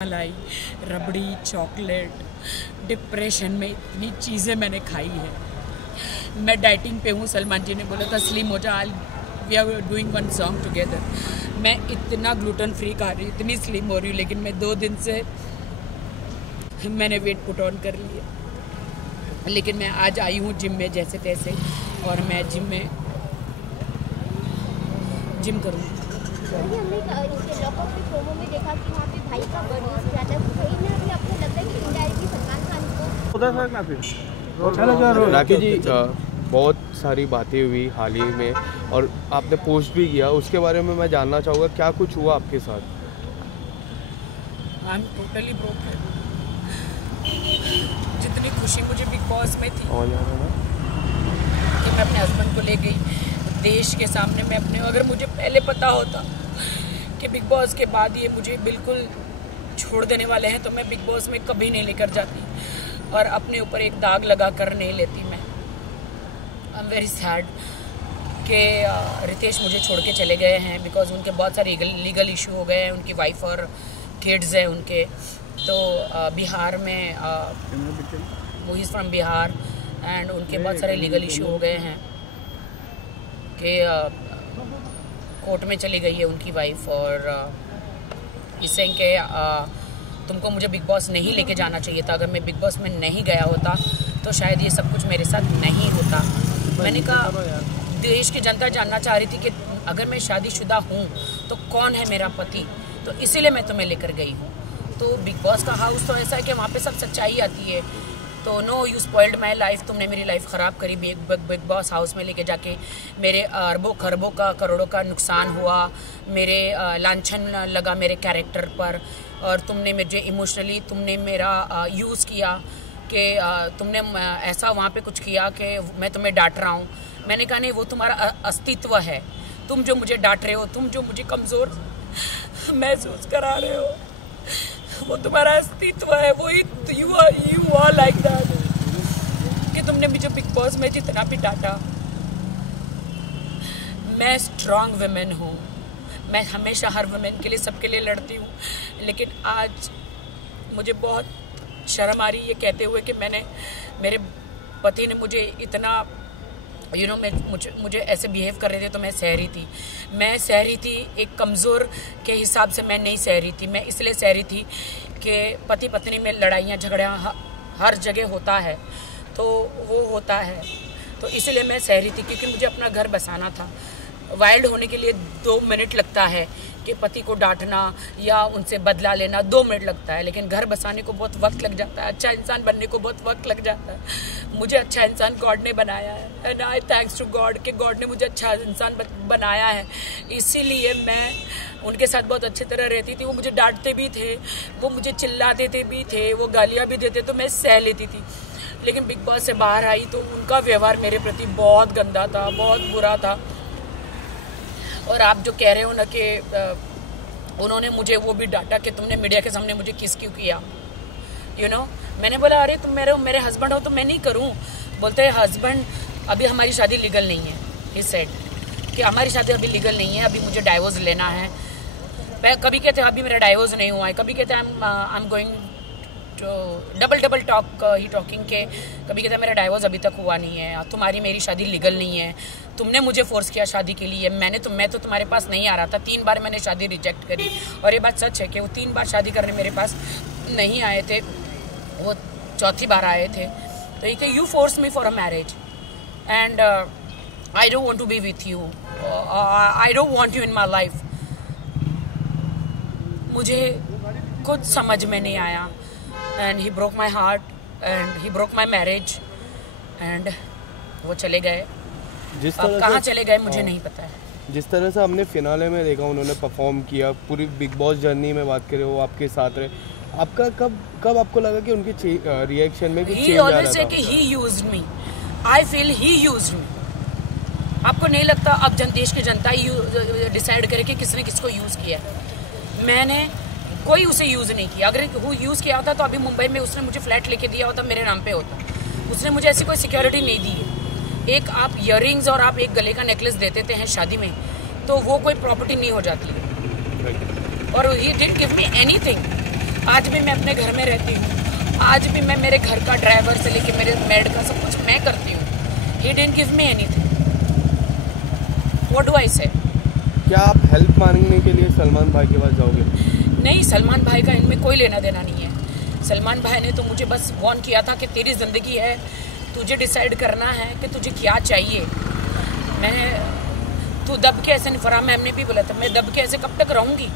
मलाई, रबड़ी, chocolate, depression में इतनी चीज़ें मैंने खाई है। मैं डाइटिंग पे हूँ। सलमान जी ने बोला था स्लिम हो जा, we are doing one song together. मैं इतना ग्लूटेन फ्री खा रही हूँ, इतनी स्लिम हो रही हूँ, लेकिन मैं 2 दिन से मैंने वेट पुट ऑन कर लिया। लेकिन मैं आज आई हूँ जिम में जैसे तैसे, और मैं जिम करूँगी। हमने इसे लॉकअप के प्रोमो में देखा कि वहाँ पे भाई का बर्थडे ज़्यादा सही में अभी आपको लगता है कि इनडायरेक्टली सलमान खान को राखी जी, बहुत सारी बातें हुई हाल ही में और आपने पोस्ट भी किया, उसके बारे में मैं जानना चाहूँगा क्या कुछ हुआ आपके साथ? I am totally broken. जितनी खुशी मुझे बिग बॉस में थी कि मैं अपने हस्बैंड को ले गई देश के सामने, मैं अपने, अगर मुझे पहले पता होता कि बिग बॉस के बाद ये मुझे बिल्कुल छोड़ देने वाले हैं तो मैं बिग बॉस में कभी नहीं लेकर जाती और अपने ऊपर एक दाग लगा कर नहीं लेती। मैं आई एम वेरी सैड कि रितेश मुझे छोड़ के चले गए हैं, बिकॉज उनके बहुत सारे लीगल इशू हो गए हैं। उनकी वाइफ और किड्स हैं उनके, तो बिहार में, वो इज़ फ्रॉम बिहार, एंड उनके बहुत सारे लीगल इशू हो गए हैं कि कोर्ट में चली गई है उनकी वाइफ, और इससे कि तुमको मुझे बिग बॉस नहीं लेके जाना चाहिए था। अगर मैं बिग बॉस में नहीं गया होता तो शायद ये सब कुछ मेरे साथ नहीं होता। मैंने कहा, देश की जनता जानना चाह रही थी कि अगर मैं शादीशुदा हूँ तो कौन है मेरा पति, तो इसीलिए मैं तुम्हें लेकर गई हूँ। तो बिग बॉस का हाउस तो ऐसा है कि वहाँ पे सब सच्चाई आती है। तो no, you spoiled my life, तुमने मेरी लाइफ ख़राब करी। बिग बॉस हाउस में लेके जाके मेरे अरबों खरबों का, करोड़ों का नुकसान हुआ, मेरे लांछन लगा मेरे कैरेक्टर पर, और तुमने मुझे इमोशनली तुमने मेरा यूज़ किया कि तुमने ऐसा वहाँ पे कुछ किया कि मैं तुम्हें डांट रहा हूँ। मैंने कहा नहीं, वो तुम्हारा अस्तित्व है। तुम जो मुझे डांट रहे हो, तुम जो मुझे कमज़ोर महसूस करा रहे हो, वो तुम्हारा अस्तित्व है। वही यू आर लाइक दैट कि तुमने मुझे बिग बॉस में जितना भी डांटा। मैं स्ट्रांग वुमेन हूँ, मैं हमेशा हर वुमेन के लिए, सबके लिए लड़ती हूँ, लेकिन आज मुझे बहुत शर्म आ रही है ये कहते हुए कि मेरे पति ने मुझे इतना मुझे ऐसे बिहेव कर रहे थे तो मैं सह रही थी। एक कमज़ोर के हिसाब से मैं नहीं सह रही थी। मैं इसलिए सह रही थी कि पति पत्नी में लड़ाइयाँ झगड़ियाँ हर जगह होता है, तो वो होता है, तो इसलिए मैं सह रही थी, क्योंकि मुझे अपना घर बसाना था। वाइल्ड होने के लिए 2 मिनट लगता है कि पति को डांटना या उनसे बदला लेना 2 मिनट लगता है, लेकिन घर बसाने को बहुत वक्त लग जाता है। अच्छा इंसान बनने को बहुत वक्त लग जाता है। मुझे अच्छा इंसान गॉड ने बनाया है, and I thanks to God कि गॉड ने मुझे अच्छा इंसान बनाया है। इसीलिए मैं उनके साथ बहुत अच्छी तरह रहती थी। वो मुझे डांटते भी थे, वो मुझे चिल्लाते भी थे, वो गालियाँ भी देते, तो मैं सह लेती थी। लेकिन बिग बॉस से बाहर आई तो उनका व्यवहार मेरे प्रति बहुत गंदा था, बहुत बुरा था। और आप जो कह रहे हो ना कि उन्होंने मुझे वो भी डांटा कि तुमने मीडिया के सामने मुझे किस क्यों किया, मैंने बोला अरे तुम मेरे हस्बैंड हो तो मैं नहीं करूं। बोलते हैं हस्बैंड, अभी हमारी शादी लीगल नहीं है। ही सेड कि हमारी शादी अभी लीगल नहीं है, अभी मुझे डाइवोर्स लेना है। कभी कहते हैं अभी मेरा डाइवोर्स नहीं हुआ है, कभी कहते हैं I am going double talk he talking के, कभी कहते हैं मेरा डाइवोर्स अभी तक हुआ नहीं है, तुम्हारी मेरी शादी लीगल नहीं है, तुमने मुझे फोर्स किया शादी के लिए, मैं तो तुम्हारे पास नहीं आ रहा था। 3 बार मैंने शादी रिजेक्ट करी, और ये बात सच है कि वो 3 बार शादी करने मेरे पास नहीं आए थे, वो 4थी बार आए थे। तो ये कि you force me for a marriage and I don't want to be with you, I don't want you in my life. मुझे कुछ समझ में नहीं आया, and he broke my heart and he broke my marriage and वो चले गए। अब कहाँ चले गए मुझे नहीं पता है। जिस तरह से हमने फिनाले में देखा उन्होंने परफॉर्म किया, पूरी बिग बॉस जर्नी में बात करें वो आपके साथ रहे, आपका कब आपको लगा कि उनके रिएक्शन में कुछ चेंज आ रहा था? कि he used me, I feel he used me। आपको नहीं लगता अब देश की जनता डिसाइड करे कि किसने किसको यूज किया? मैंने कोई उसे यूज़ नहीं किया। अगर वो यूज़ किया होता तो अभी मुंबई में उसने मुझे फ्लैट लेके दिया होता, मेरे नाम पे होता। उसने मुझे ऐसी कोई सिक्योरिटी नहीं दी है। एक आप इयररिंग्स और आप एक गले का नेकलेस दे देते हैं शादी में, तो वो कोई प्रॉपर्टी नहीं हो जाती है। और he did give me anything. आज भी मैं अपने घर में रहती हूँ, आज भी मैं मेरे घर का ड्राइवर से लेके मेरे मेड का सब कुछ मैं करती हूँ। He didn't give me anything. What do I say? क्या आप हेल्प मांगने के लिए सलमान भाई के पास जाओगे? नहीं, सलमान भाई का इनमें कोई लेना देना नहीं है। सलमान भाई ने तो मुझे बस वार्न किया था कि तेरी ज़िंदगी है, तुझे डिसाइड करना है कि तुझे क्या चाहिए। तू दब के ऐसे नहीं, फरहान मैम ने भी बोला था, मैं दब के ऐसे कब तक रहूँगी।